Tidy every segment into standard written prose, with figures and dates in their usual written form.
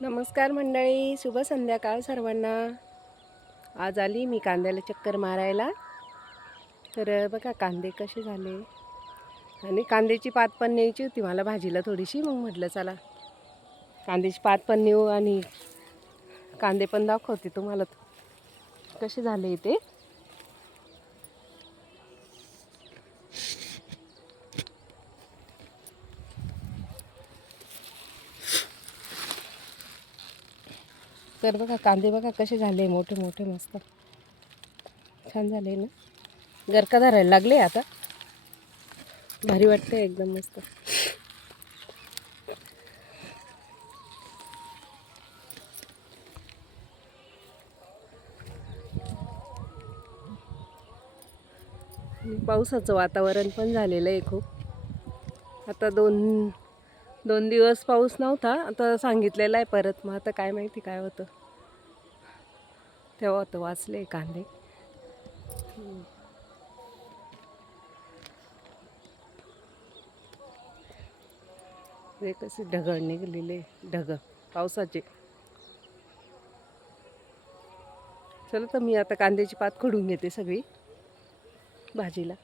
नमस्कार मंडळी, शुभ संध्याकाळ सर्वांना. आज आली मी कांद्याला चक्कर मारायला. तर बघा कांदे कसे झाले. आणि कांद्याची पात पण न्यायची होती मला भाजीला थोडीशी. मग म्हटलं चला कांद्याची पात पण नेऊ आणि कांदे पण दाखवते तुम्हाला कसे झाले ते. तर बघा कांदे बघा कसे झाले, मोठे मोठे मस्त छान झाले ना. गरका धरायला लागले आता, भारी वाटते एकदम मस्त. पावसाचं वातावरण पण झालेलं आहे खूप. आता दोन दिवस पाऊस नव्हता, आता सांगितलेलं आहे परत. मग आता काय माहिती काय होतं. तेव्हा तर वाचले कांदे. हे कसे ढगळ निघलेले, ढग पावसाचे. चला तर मी आता कांद्याची पात खोडून घेते सगळी भाजीला.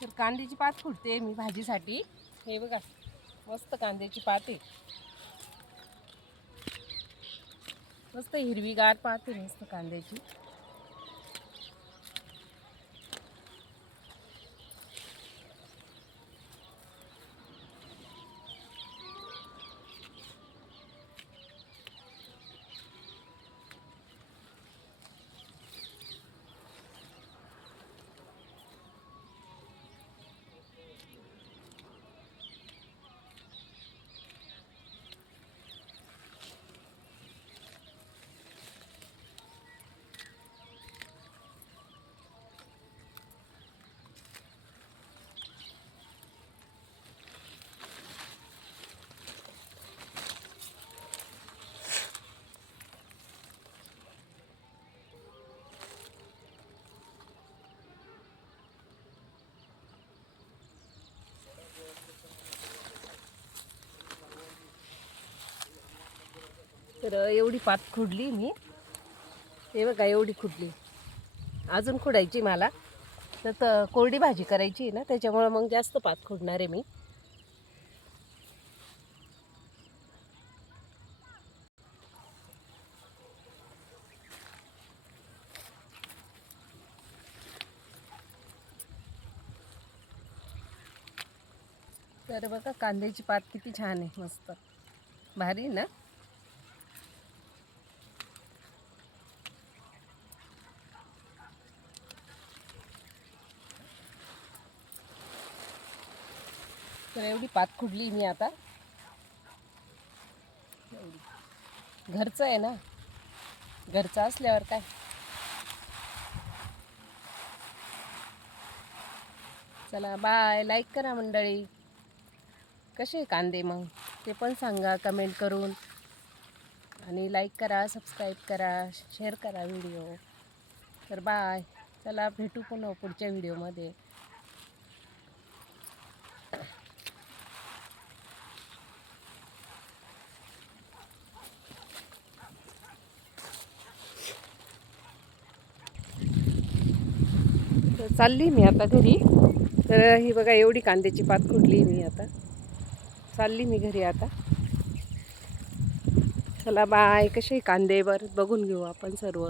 तर कांद्याची पात खुडते मी भाजीसाठी. हे बघा मस्त कांद्याची पात आहे, मस्त हिरवीगार पात आहे मस्त कांद्याची. तर एवढी पात खुडली मी. हे बघा एवढी खुडली, अजून खुडायची मला. तर कोरडी भाजी करायची ना, त्याच्यामुळे मग जास्त पात खुडणार आहे मी. तर बघा कांद्याची पात किती छान आहे, मस्त भारी ना. तर एवढी पात खुडली मी आता. घरचं आहे ना, घरचं असल्यावर काय. चला बाय. लाईक करा मंडळी. कसे कांदे मग ते पण सांगा कमेंट करून. आणि लाईक करा, सबस्क्राईब करा, शेअर करा व्हिडिओ. तर बाय. चला भेटू पुन्हा पुढच्या व्हिडिओमध्ये. चालली मी आता घरी. तर ही बघा एवढी कांद्याची पात खुडली मी आता. चालली मी घरी आता. चला बाय. कसे कांदे बघून घेऊ आपण सर्व.